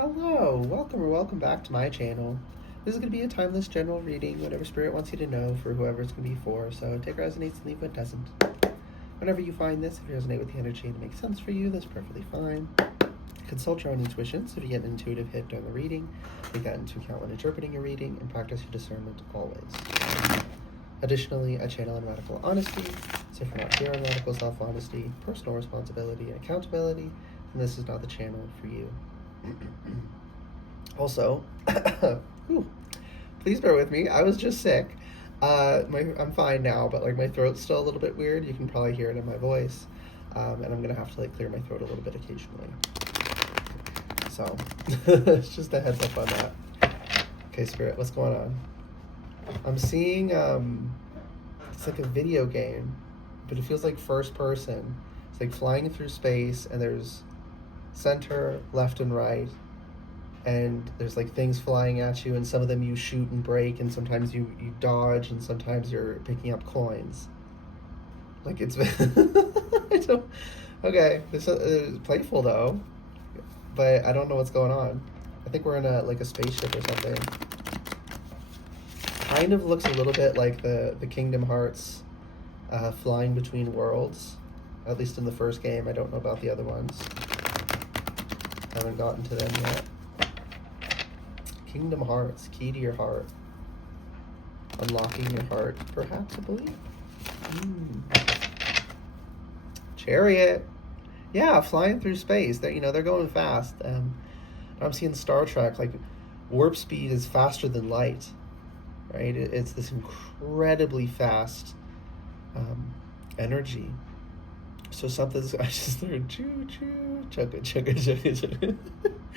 Hello, welcome or welcome back to my channel. This is going to be a timeless general reading, whatever spirit wants you to know for whoever it's going to be for, so take what resonates and leave what doesn't. Whenever you find this, if you resonate with the energy and it makes sense for you, that's perfectly fine. Consult your own intuition, so if you get an intuitive hit during the reading, take that into account when interpreting your reading, and practice your discernment always. Additionally, I channel in radical honesty, so if you're not clear on radical self-honesty, personal responsibility, and accountability, then this is not the channel for you. Also, please bear with me. I was just sick. I'm fine now, but like my throat's still a little bit weird. You can probably hear it in my voice, and I'm gonna have to like clear my throat a little bit occasionally. So, it's just a heads up on that. Okay, Spirit, what's going on? I'm seeing it's like a video game, but it feels like first person. It's like flying through space, and there's center, left, and right, and there's like things flying at you, and some of them you shoot and break, and sometimes you dodge, and sometimes you're picking up coins. Like it's I don't, okay, it's playful though, but I don't know what's going on. I think we're in a spaceship or something. Kind of looks a little bit like the Kingdom Hearts flying between worlds, at least in the first game. I don't know about the other ones. Haven't gotten to them yet. Kingdom Hearts, key to your heart. Unlocking your heart, perhaps, I believe. Chariot. Yeah, flying through space. They're going fast. I'm seeing Star Trek, like warp speed is faster than light, right? It's this incredibly fast energy. So something's, I just learned choo choo, chugga chugga chugga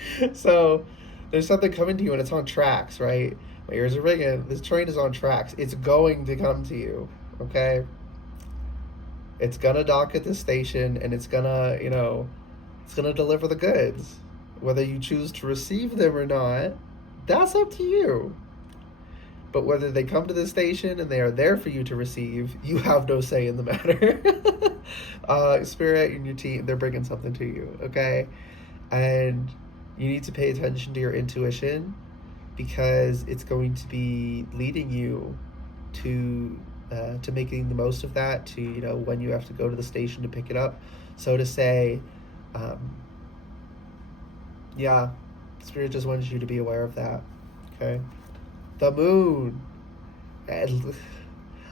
chugga. So there's something coming to you and it's on tracks, right? My ears are ringing. This train is on tracks. It's going to come to you, okay? It's gonna dock at the station and it's gonna, it's gonna deliver the goods. Whether you choose to receive them or not, that's up to you. But whether they come to the station and they are there for you to receive, you have no say in the matter. Spirit and your team, they're bringing something to you, okay? And you need to pay attention to your intuition because it's going to be leading you to making the most of that, to, when you have to go to the station to pick it up. So to say, yeah, Spirit just wants you to be aware of that, okay? The moon. And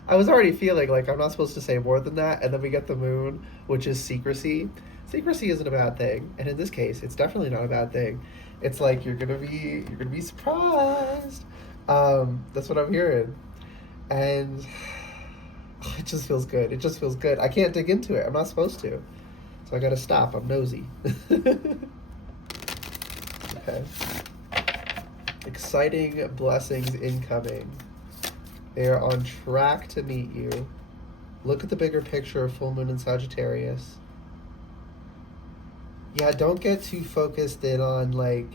I was already feeling like I'm not supposed to say more than that, and then we get the moon, which is secrecy. Secrecy isn't a bad thing, and in this case, it's definitely not a bad thing. It's like you're gonna be surprised. That's what I'm hearing, and it just feels good. It just feels good. I can't dig into it. I'm not supposed to, so I gotta stop. I'm nosy. Okay. Exciting blessings incoming. They are on track to meet you. Look at the bigger picture of full moon in Sagittarius. Yeah, don't get too focused in on I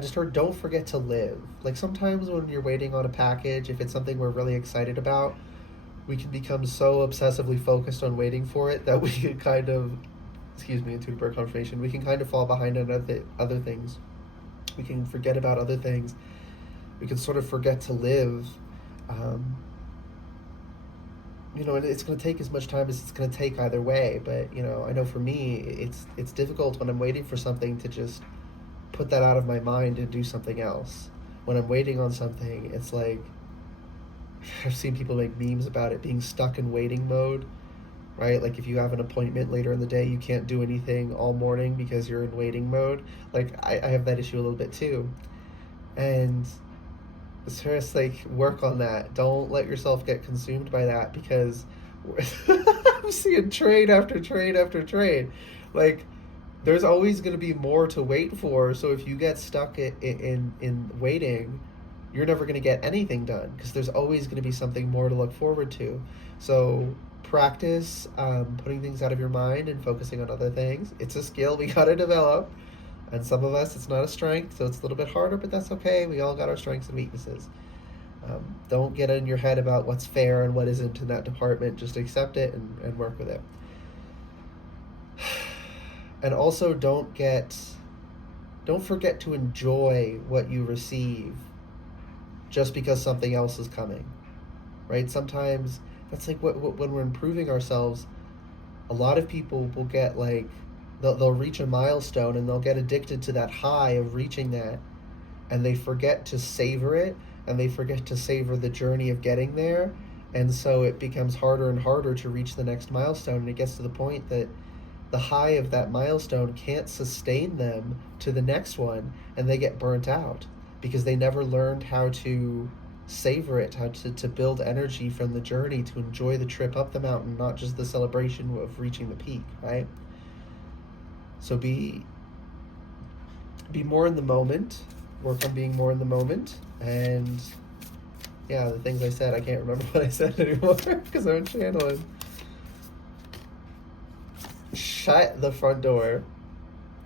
just heard don't forget to live. Like sometimes when you're waiting on a package, if it's something we're really excited about, we can become so obsessively focused on waiting for it that we can kind of, intuitive birth confirmation, we can kind of fall behind on other things. We can forget about other things. We can sort of forget to live. And it's going to take as much time as it's going to take either way. But, I know for me, it's difficult when I'm waiting for something to just put that out of my mind and do something else. When I'm waiting on something, it's like, I've seen people make memes about it being stuck in waiting mode, right? Like if you have an appointment later in the day, you can't do anything all morning because you're in waiting mode. Like I have that issue a little bit too. And just work on that. Don't let yourself get consumed by that because I'm seeing trade after trade after trade. Like there's always going to be more to wait for. So if you get stuck in waiting, you're never going to get anything done because there's always going to be something more to look forward to. So practice putting things out of your mind and focusing on other things. It's a skill we got to develop. And some of us, it's not a strength, so it's a little bit harder, but that's okay. We all got our strengths and weaknesses. Don't get in your head about what's fair and what isn't in that department. Just accept it and work with it. And also don't get Don't forget to enjoy what you receive just because something else is coming, right? Sometimes that's like when we're improving ourselves, a lot of people will get like, they'll reach a milestone and they'll get addicted to that high of reaching that, and they forget to savor it, and they forget to savor the journey of getting there. And so it becomes harder and harder to reach the next milestone, and it gets to the point that the high of that milestone can't sustain them to the next one, and they get burnt out because they never learned how to savor it, how to build energy from the journey, to enjoy the trip up the mountain, not just the celebration of reaching the peak, right? So be more in the moment, work on being more in the moment, and yeah, the things I said, I can't remember what I said anymore because I'm channeling. Shut the front door.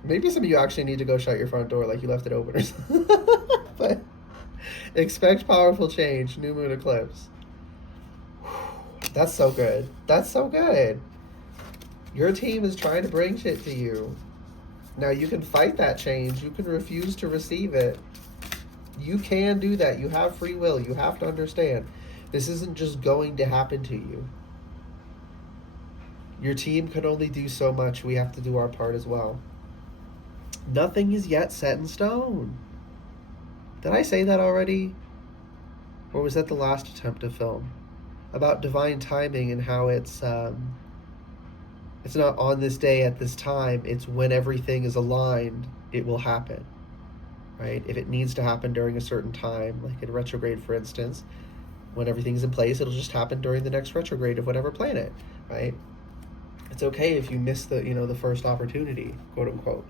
Maybe some of you actually need to go shut your front door, like you left it open or something. But expect powerful change, new moon eclipse. That's so good. That's so good. Your team is trying to bring shit to you. Now you can fight that change. You can refuse to receive it. You can do that. You have free will. You have to understand. This isn't just going to happen to you. Your team can only do so much. We have to do our part as well. Nothing is yet set in stone. Did I say that already? Or was that the last attempt to film? About divine timing and how it's not on this day at this time. It's when everything is aligned, it will happen. Right? If it needs to happen during a certain time, like in retrograde, for instance, when everything's in place, it'll just happen during the next retrograde of whatever planet, right? It's okay if you miss the first opportunity, quote unquote.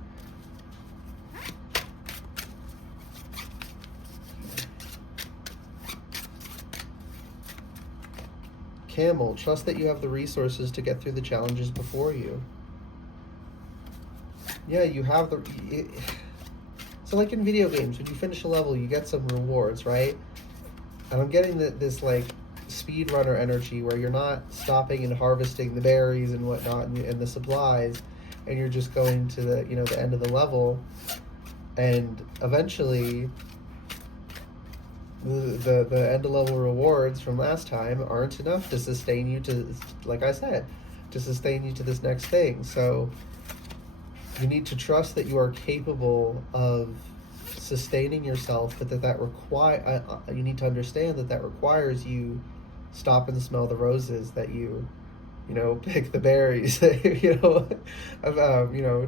Camel, trust that you have the resources to get through the challenges before you. Yeah, you have so like in video games, when you finish a level, you get some rewards, right? And I'm getting this like speedrunner energy where you're not stopping and harvesting the berries and whatnot and the supplies, and you're just going to the end of the level, and eventually the end of level rewards from last time aren't enough to sustain you to, like I said, to sustain you to this next thing. So you need to trust that you are capable of sustaining yourself, but you need to understand that requires you stop and smell the roses, that you pick the berries,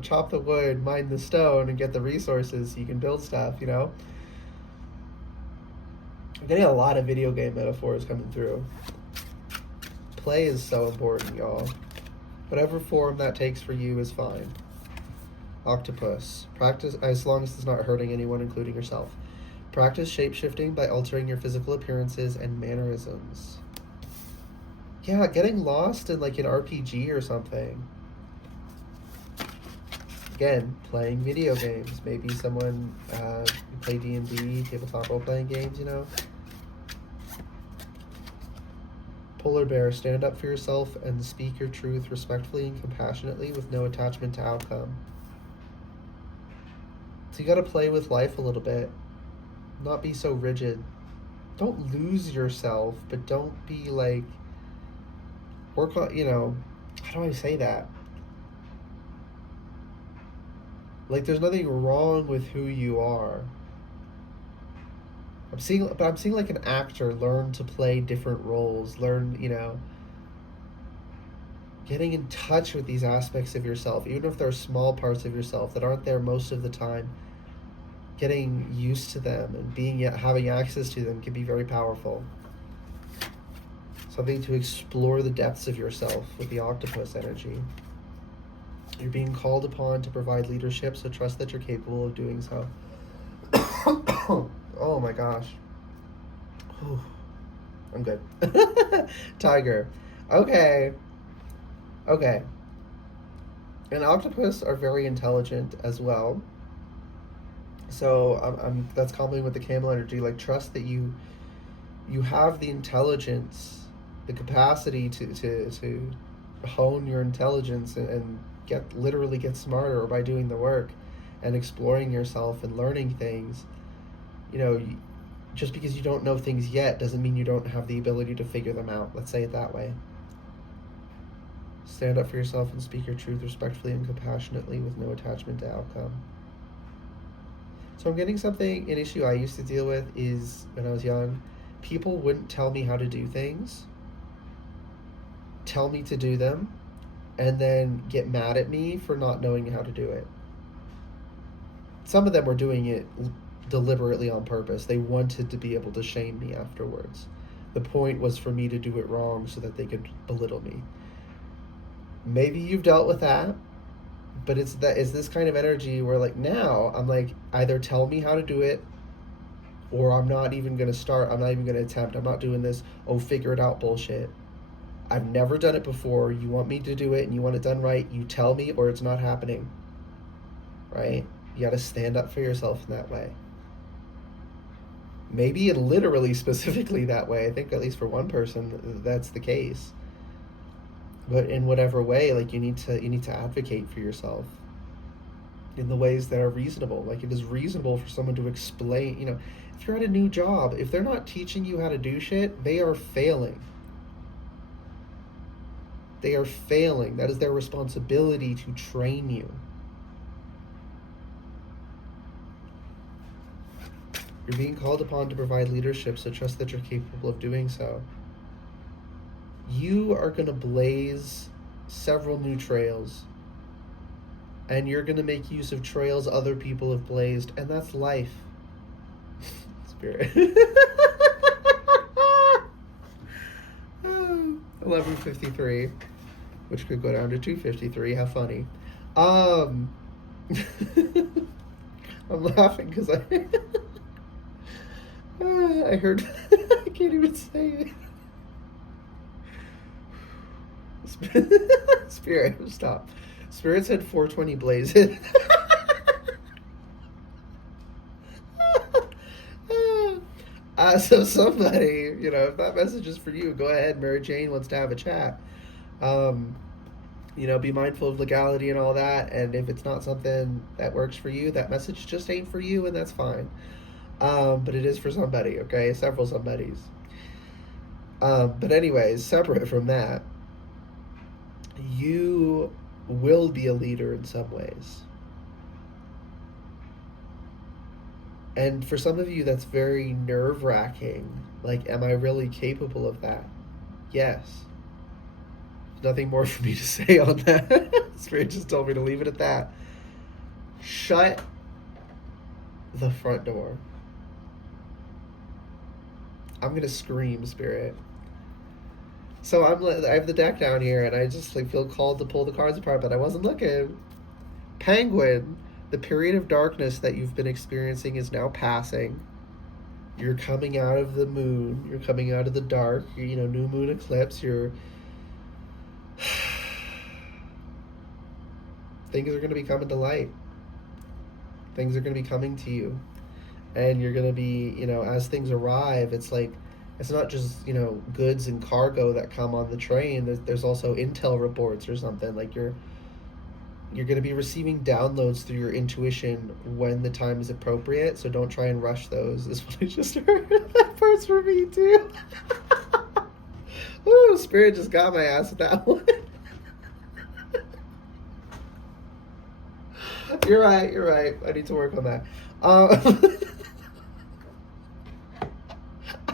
chop the wood, mine the stone, and get the resources so you can build stuff. I'm getting a lot of video game metaphors coming through. Play is so important, y'all. Whatever form that takes for you is fine. Octopus. Practice, as long as it's not hurting anyone, including yourself. Practice shape-shifting by altering your physical appearances and mannerisms. Yeah, getting lost in like an RPG or something. Again, playing video games. Maybe someone play D&D, tabletop role-playing games, Polar bear, stand up for yourself and speak your truth respectfully and compassionately with no attachment to outcome. So you got to play with life a little bit. Not be so rigid. Don't lose yourself, but don't be like, work on, how do I say that? Like, there's nothing wrong with who you are. I'm seeing like an actor learn to play different roles, learn, getting in touch with these aspects of yourself, even if they're small parts of yourself that aren't there most of the time. Getting used to them and having access to them can be very powerful. Something to explore the depths of yourself with the octopus energy. You're being called upon to provide leadership, so trust that you're capable of doing so. Oh my gosh. I'm good. Tiger. Okay. And octopus are very intelligent as well. So that's common with the camel energy. Like, trust that you have the intelligence, the capacity to hone your intelligence and get smarter by doing the work, and exploring yourself and learning things. You know, just because you don't know things yet doesn't mean you don't have the ability to figure them out. Let's say it that way. Stand up for yourself and speak your truth respectfully and compassionately with no attachment to outcome. So I'm getting an issue I used to deal with is when I was young, people wouldn't tell me how to do things, tell me to do them, and then get mad at me for not knowing how to do it. Some of them were doing it deliberately on purpose. They wanted to be able to shame me afterwards. The point was for me to do it wrong so that they could belittle me. Maybe you've dealt with that, but it's this kind of energy where like now I'm like, either tell me how to do it or I'm not even going to start. I'm not even going to attempt. I'm not doing this, figure it out bullshit. I've never done it before. You want me to do it and you want it done right, you tell me or it's not happening. Right? You got to stand up for yourself in that way. Maybe literally specifically that way. I think at least for one person that's the case. But in whatever way, like you need to advocate for yourself in the ways that are reasonable. Like it is reasonable for someone to explain, if you're at a new job, if they're not teaching you how to do shit, they are failing. They are failing. That is their responsibility to train you. You're being called upon to provide leadership, so trust that you're capable of doing so. You are going to blaze several new trails. And you're going to make use of trails other people have blazed. And that's life. Spirit. 11:53. Which could go down to 2:53. How funny. I'm laughing because I heard... I can't even say it. Spirit, stop. Spirit said 420 blaze it. So somebody, if that message is for you, go ahead. Mary Jane wants to have a chat. Be mindful of legality and all that. And if it's not something that works for you, that message just ain't for you, and that's fine. But it is for somebody, okay? Several somebodies. But anyways, separate from that, you will be a leader in some ways. And for some of you, that's very nerve-wracking. Like, am I really capable of that? Yes. There's nothing more for me to say on that. Spirit just told me to leave it at that. Shut the front door. I'm going to scream, Spirit. So I have the deck down here, and I just feel called to pull the cards apart, but I wasn't looking. Penguin, the period of darkness that you've been experiencing is now passing. You're coming out of the moon. You're coming out of the dark. New moon eclipse. Things are going to be coming to light. Things are going to be coming to you. And you're going to be, as things arrive, it's like, it's not just, goods and cargo that come on the train. There's also intel reports or something. Like you're going to be receiving downloads through your intuition when the time is appropriate. So don't try and rush those. Is what I just heard. That part's for me too. Ooh, Spirit just got my ass with that one. You're right. I need to work on that.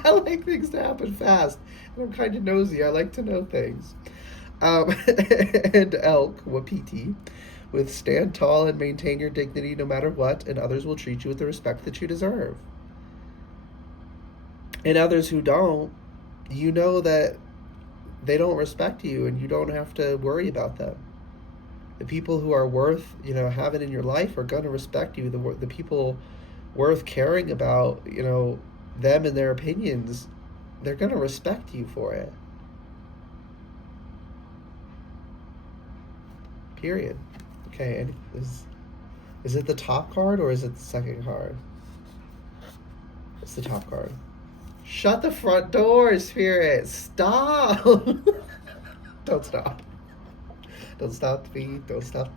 I like things to happen fast. And I'm kind of nosy. I like to know things. And Elk, Wapiti, with stand tall and maintain your dignity no matter what, and others will treat you with the respect that you deserve. And others who don't, that they don't respect you, and you don't have to worry about them. The people who are worth, having in your life are going to respect you. The people worth caring about, them and their opinions, they're going to respect you for it. Period. Okay, is it the top card or is it the second card? It's the top card. Shut the front door, Spirit. Stop. Don't stop. Don't stop the beat. Don't stop.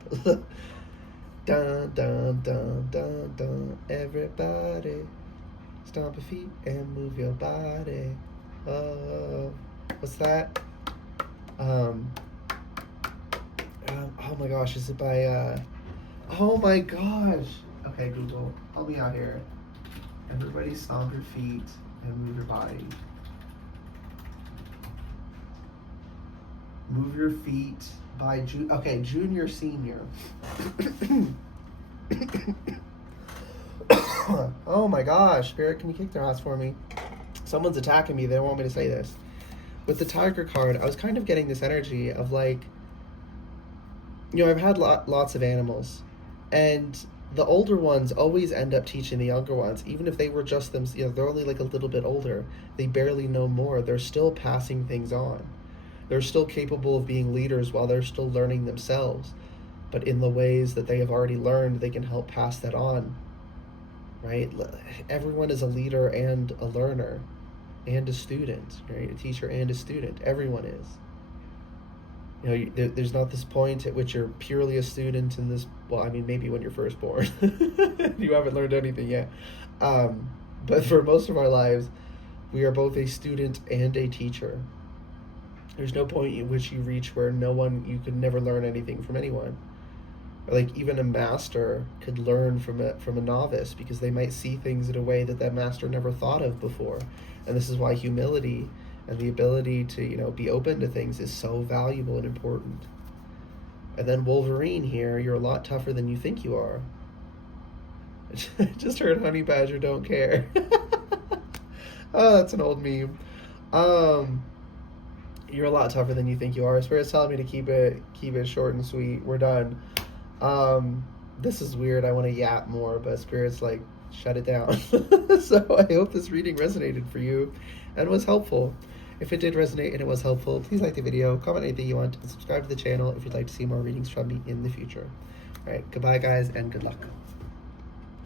Dun dun dun dun dun. Everybody, stomp your feet and move your body. Oh, what's that? Um, oh my gosh, is it by oh my gosh. Okay, Google, help me out here. Everybody stomp your feet and move your body. Move your feet by Junior Senior. Oh my gosh, Spirit, can you kick their ass for me? Someone's attacking me, they don't want me to say this. With the Tiger card, I was kind of getting this energy of like, you know, I've had lots of animals, and the older ones always end up teaching the younger ones, even if they were just them, you know, they're only like a little bit older. They barely know more. They're still passing things on. They're still capable of being leaders while they're still learning themselves. But in the ways that they have already learned, they can help pass that on, right? Everyone is a leader and a learner and a student, right? A teacher and a student. Everyone is. You know, there's not this point at which you're purely a student in this, well, I mean, maybe when you're first born. You haven't learned anything yet. But for most of our lives, we are both a student and a teacher. There's no point in which you reach where you could never learn anything from anyone. Or like even a master could learn from a novice, because they might see things in a way that master never thought of before. And this is why humility and the ability to, you know, be open to things is so valuable and important. And then Wolverine here, you're a lot tougher than you think you are. I just heard Honey Badger don't care. Oh, that's an old meme. You're a lot tougher than you think you are. Spirit's telling me to keep it short and sweet. We're done. This is weird. I want to yap more, but Spirit's like, shut it down. So I hope this reading resonated for you and was helpful. If it did resonate and it was helpful, please like the video, comment anything you want, and subscribe to the channel if you'd like to see more readings from me in the future. All right, goodbye guys, and good luck.